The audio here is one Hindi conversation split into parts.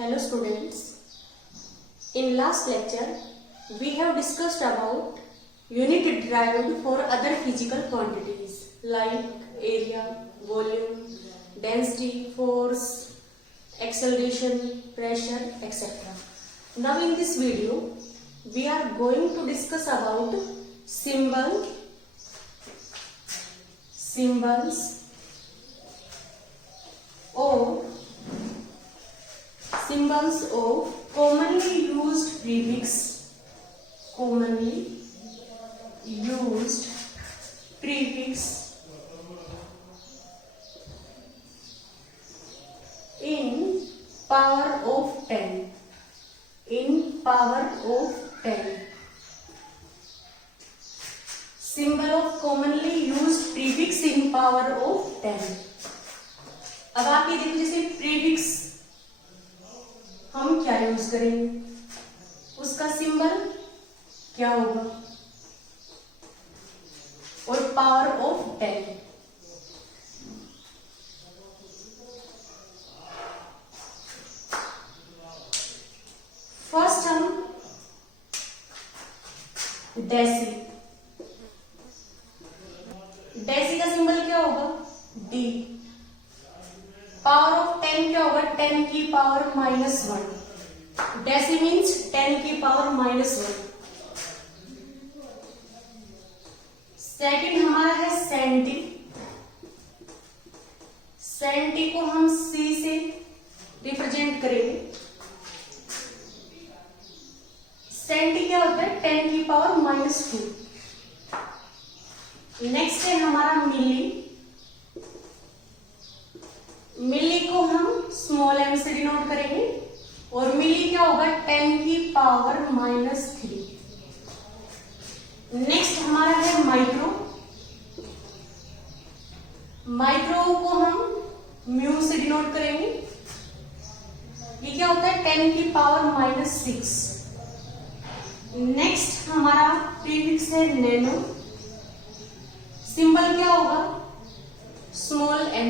Hello students. In last lecture, we have discussed about unit derived for other physical quantities like area, volume, density, force, acceleration, pressure, etc. Now in this video, we are going to discuss about symbols of commonly used prefix in power of 10. Symbol of commonly used prefix in power of 10. अब आप ये देखो, जैसे प्रीफिक्स हम क्या यूज करेंगे, उसका सिंबल क्या होगा और पावर ऑफ 10. फर्स्ट हम डेसी का सिंबल क्या होगा, डी. पावर ऑफ 10 क्या होगा, 10 की पावर -1. डेसी मीन्स 10 की पावर -1. सेकंड हमारा है सेंटी. सेंटी को हम सी से रिप्रेजेंट करेंगे. सेंटी क्या होता है, 10 की पावर -2. नेक्स्ट है हमारा मिली. मिली को हम स्मॉल m से डिनोट करेंगे और मिली क्या होगा, 10 की पावर -3. नेक्स्ट हमारा है माइक्रो. माइक्रो को हम म्यू से डिनोट करेंगे. ये क्या होता है, 10 की पावर -6. नेक्स्ट हमारा प्रीफिक्स है नैनो. सिंबल क्या होगा, स्मॉल m.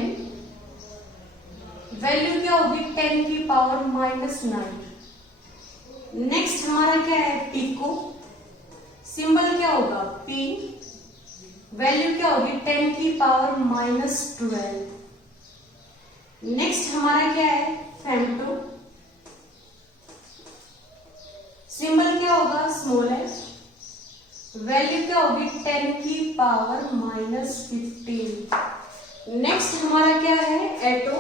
वैल्यू क्या होगी, 10 की पावर -9. नेक्स्ट हमारा क्या है, पिको. सिंबल क्या होगा, P. वैल्यू क्या होगी, 10 की पावर -12. नेक्स्ट हमारा क्या है, फेम्टो. सिंबल क्या होगा, स्मॉल f. वैल्यू क्या होगी, 10 की पावर -15. नेक्स्ट हमारा क्या है, एटो.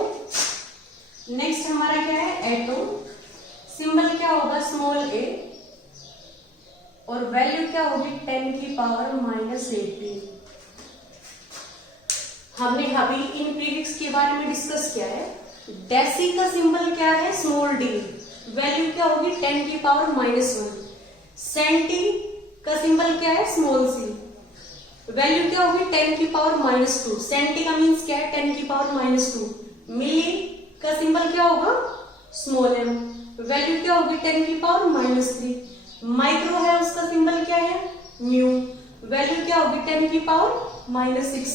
सिंबल क्या होगा, स्मॉल a. और वैल्यू क्या होगी, 10 की पावर -18. हमने अभी इन प्रीफिक्स के बारे में डिस्कस किया है. डेसी का सिंबल क्या है, स्मॉल d. वैल्यू क्या होगी, 10 की पावर -1. सेंटी का सिंबल क्या है, स्मॉल c. वैल्यू क्या होगी, 10 की पावर -2. सेंटी का मीन्स क्या है, 10 की पावर -2. मिली का सिंबल क्या होगा, स्मॉल m. वैल्यू क्या होगी, 10 की पावर -3. माइक्रो है, उसका सिंबल क्या है, म्यू. वैल्यू क्या होगी, 10 की पावर -6.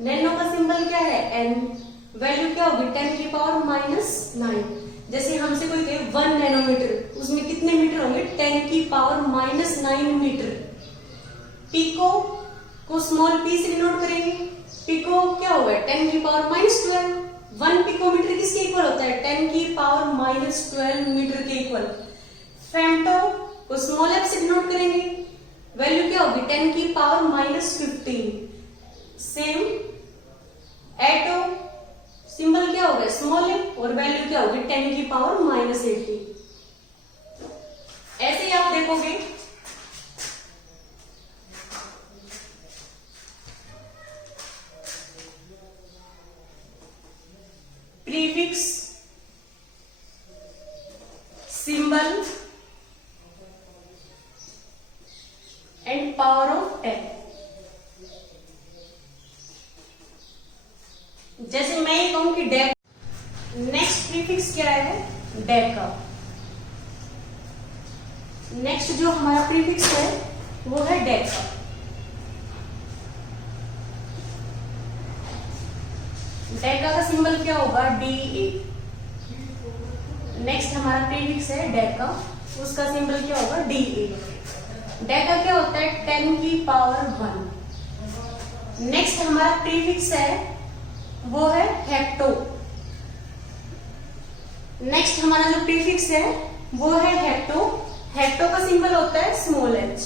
नैनो का सिंबल क्या है, n. वैल्यू क्या होगी, 10 की पावर -9. जैसे हमसे कोई कहे 1 नैनोमीटर, उसमें कितने मीटर होंगे, 10 की पावर -9 मीटर. पिको को स्मॉल p से डिनोट करेंगे. पिको क्या होगा, 10 की पावर -12. 1 पिकोमीटर किसके इक्वल होता है, 10 की पावर -12 मीटर के इक्वल. फेम्टो को स्मॉल f से डिनोट करेंगे. वैल्यू क्या होगी, 10 की पावर -15. सेम एटो. सिंबल क्या होगा, स्मॉल m. और वैल्यू क्या होगी, 10 की पावर -18. ऐसे ही आप देखोगे prefix, symbol and power of 10. जैसे मैं ये कहूं कि डेक. नेक्स्ट प्रीफिक्स क्या है, डेका. नेक्स्ट जो हमारा प्रीफिक्स है वो है डेका. डेका का सिंबल क्या होगा, DA. नेक्स्ट हमारा प्रीफिक्स है डेका, उसका सिंबल क्या होगा DA। डेका क्या होता है 10 की पावर 1। नेक्स्ट हमारा प्रीफिक्स है वो है हेक्टो। नेक्स्ट हमारा जो प्रीफिक्स है वो है हेक्टो। हेक्टो का सिंबल होता है स्मॉल h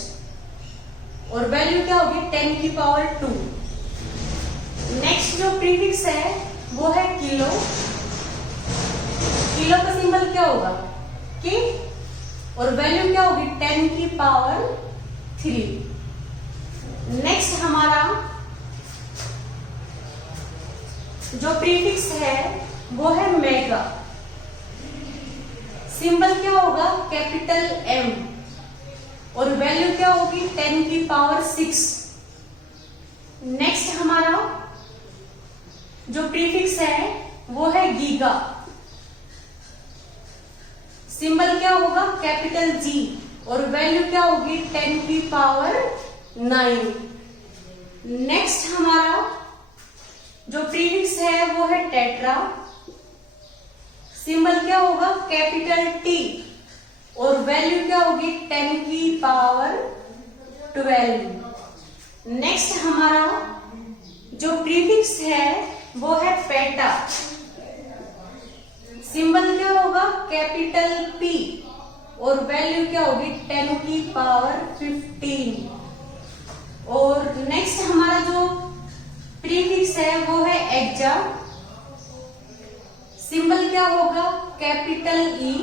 और वैल्यू क्या होगी 10 की पावर 2। नेक्स्ट जो प्रीफिक्स है वो है किलो। किलो का सिंबल क्या होगा कि और वैल्यू क्या होगी 10 की पावर 3। नेक्स्ट हमारा जो प्रीफिक्स है वो है मेगा। सिंबल क्या होगा कैपिटल M और वैल्यू क्या होगी 10 की पावर 6। नेक्स्ट हमारा जो प्रीफिक्स है वो है गीगा। सिंबल क्या होगा कैपिटल G और वैल्यू क्या होगी 10 की पावर 9। नेक्स्ट हमारा जो प्रीफिक्स है वो है टेट्रा। सिंबल क्या होगा कैपिटल T और वैल्यू क्या होगी 10 की पावर 12। नेक्स्ट हमारा जो प्रीफिक्स है वो है पेटा। सिंबल क्या होगा कैपिटल P और वैल्यू क्या होगी 10 की पावर 15। और नेक्स्ट हमारा जो प्रीफिक्स है वो है एक्जा। सिंबल क्या होगा कैपिटल E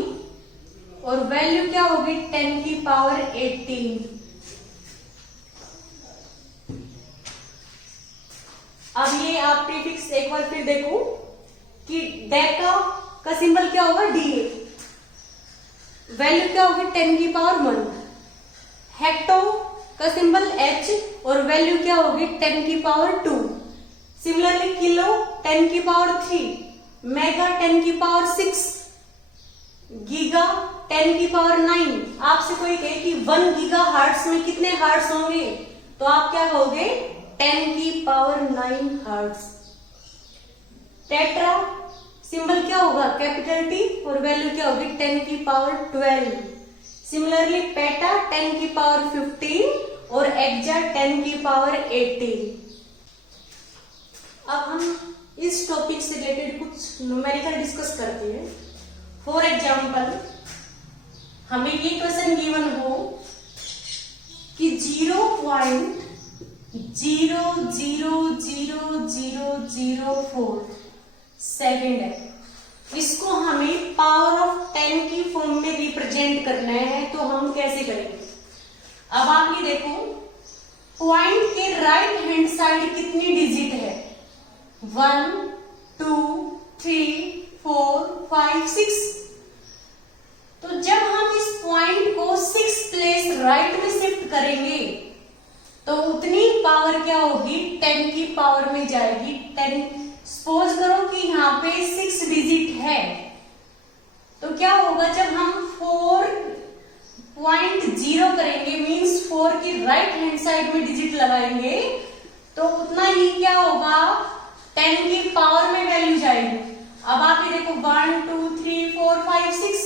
और वैल्यू क्या होगी 10 की पावर 18। अब ये आप प्रीफिक्स एक बार फिर देखो कि डेका का सिंबल क्या होगा DA, वैल्यू क्या होगी 10 की पावर 1। हेक्टो का सिंबल H और वैल्यू क्या होगी 10 की पावर 2। सिमिलरली किलो 10 की पावर 3, मेगा 10 की पावर 6, गीगा 10 की पावर 9। आपसे कोई कहे कि 1 गीगा हर्ट्ज में कितने हर्ट्ज होंगे तो आप क्या कहोगे 10 की पावर 9 हर्ट्ज। टेट्रा सिंबल क्या होगा कैपिटल T और वैल्यू क्या होगी 10 की पावर 12। सिमिलरली पेटा 10 की पावर 15 और एक्जा 10 की पावर 18। अब हम इस टॉपिक से रिलेटेड कुछ न्यूमेरिकल डिस्कस करते हैं। फॉर एग्जाम्पल हमें ये क्वेश्चन गिवन हो कि 0.0000004 सेकेंड है, इसको हमें पावर ऑफ 10 की फॉर्म में रिप्रेजेंट करना है तो हम कैसे करेंगे। अब आप ये देखो पॉइंट के राइट हैंड साइड कितनी डिजिट है 1 2 3 4 5 6। तो जब हम इस पॉइंट को 6 प्लेस राइट में शिफ्ट करेंगे तो उतनी पावर क्या होगी 10 की पावर में जाएगी 10। सपोज करो कि यहाँ पे 6 डिजिट है तो क्या होगा जब हम 4.0 करेंगे मींस 4 की राइट हैंड साइड में डिजिट लगाएंगे तो उतना ही क्या होगा 10 की पावर में वैल्यू जाएगी। अब आप ये देखो 1 2 3 4 5 6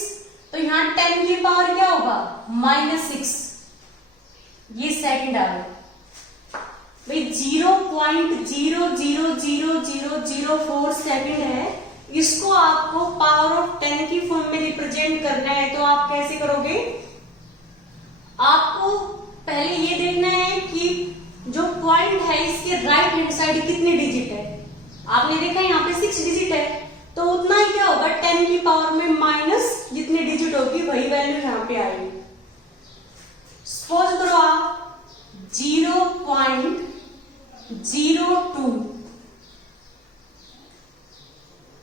तो यहाँ 10 की पावर क्या होगा -6। ये सेकंड आ गया भाई 0.0000004 सेकंड है, इसको आपको पावर ऑफ 10 की फॉर्म में रिप्रेजेंट करना है तो आप कैसे करोगे। आपको पहले ये देखना है कि जो पॉइंट है इसके राइट हैंड साइड कितने डिजिट है। आपने देखा यहाँ पे 6 डिजिट है तो उतना ही क्या होगा 10 की पावर में माइनस जितनी डिजिट होगी वही वैल्यू यहाँ पे आएगी। सपोज करो आप 0.02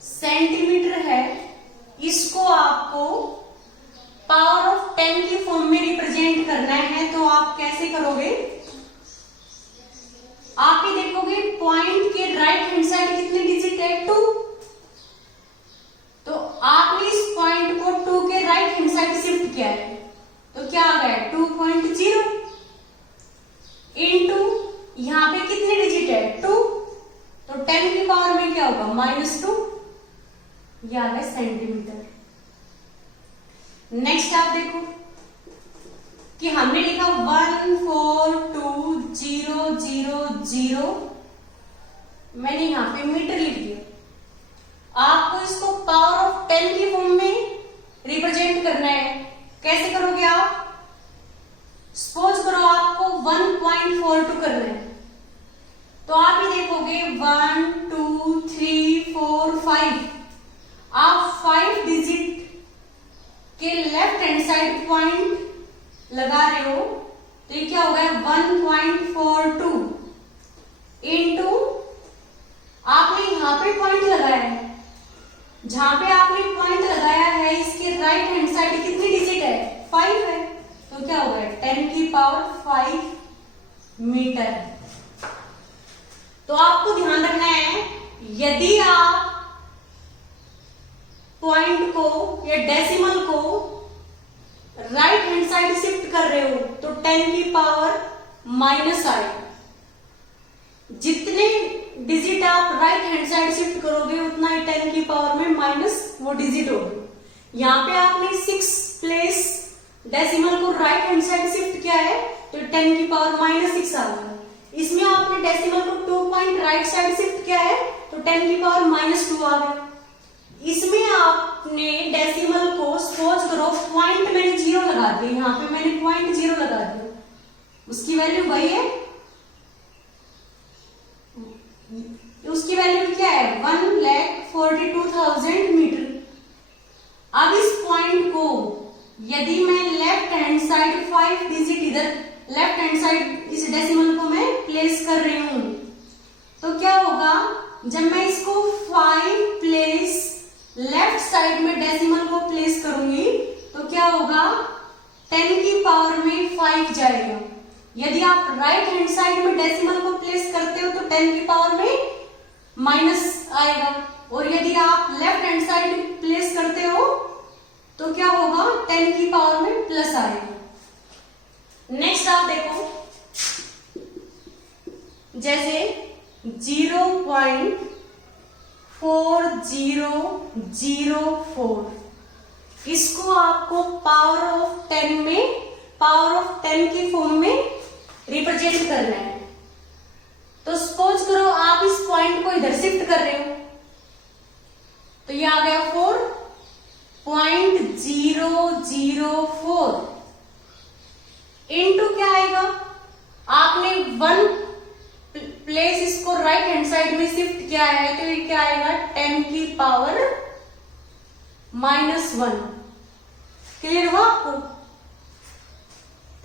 सेंटीमीटर है, इसको आपको पावर ऑफ 10 की फॉर्म में रिप्रेजेंट करना है तो आप कैसे करोगे। आप ये देखोगे पॉइंट के राइट हैंड साइड कितने डिजिट है 2, तो आपने इस पॉइंट को 2 के राइट हैंड साइड शिफ्ट किया है तो क्या आ गया 2.0 इनटू यहाँ पे कितने डिजिट है 2 तो 10 की पावर में क्या होगा -2, यह आ गया सेंटीमीटर। नेक्स्ट आप देखो कि हमने लिखा 142,000, मैंने यहां पे मीटर लिख दिया। आपको इसको पावर ऑफ 10 की फॉर्म में रिप्रेजेंट करना है। कैसे करोगे आप? सपोज करो आपको 1.42 करना है, तो आप ये देखोगे 1 2 3 4 5, आप 5 डिजिट के लेफ्ट हैंड साइड पॉइंट लगा रहे हो, तो ये क्या होगा 1.42 इंटू आपने यहां पे पॉइंट लगाया है, जहां पे आपने पॉइंट लगाया है इसके राइट हैंड साइड कितनी डिजिट है? 5 है, तो क्या होगा 10 की पावर 5 मीटर। तो आपको ध्यान रखना है, यदि आप पॉइंट को या डेसिमल को राइट हैंड साइड शिफ्ट कर रहे हो तो 10 की पावर माइनस आएगा। जितने डिजिट आप राइट हैंड साइड शिफ्ट करोगे उतना ही 10 की पावर में माइनस वो डिजिट होगी। यहाँ पे आपने 6 प्लेस डेसिमल को राइट हैंड साइड शिफ्ट किया है तो 10 की पावर -6 आ गया। इसमें आपने डेसिमल को 2 पॉइंट राइट साइड शिफ्ट किया है तो 10 की पावर -2 आ गया। इसमें आपने डेसिमल को सपोज करो पॉइंट मैंने 0 लगा दिया, यहाँ पे मैंने पॉइंट 0 लगा दिया, उसकी वैल्यू वही है, उसकी वैल्यू क्या है 1,42,000 मीटर। अब इस पॉइंट को यदि मैं लेफ्ट हैंड साइड 5 डिजिट इधर लेफ्ट हैंड साइड इस डेसिमल को मैं प्लेस कर रही हूं, तो क्या होगा जब मैं इसको 5 प्लेस लेफ्ट साइड में डेसिमल को प्लेस करूंगी तो क्या होगा 10 की पावर में 5 जाएगा। यदि आप राइट हैंड साइड में डेसिमल को प्लेस करते हो तो 10 की पावर में माइनस आएगा, और यदि आप लेफ्ट हैंड साइड प्लेस करते हो तो क्या होगा 10 की पावर में प्लस आएगा। नेक्स्ट आप देखो, जैसे 0.4004, इसको आपको पावर ऑफ 10 में पावर ऑफ 10 की फॉर्म में रिप्रेजेंट करना है। तो सपोज करो आप इस पॉइंट को इधर शिफ्ट कर रहे हो, तो ये आ गया 4.004 इंटू क्या आएगा, आपने 1 प्लेस इसको राइट हैंड साइड में शिफ्ट किया है तो ये क्या आएगा 10 की पावर -1। क्लियर हुआ आपको?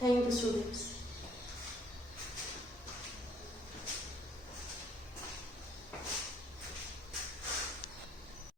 Thank you students.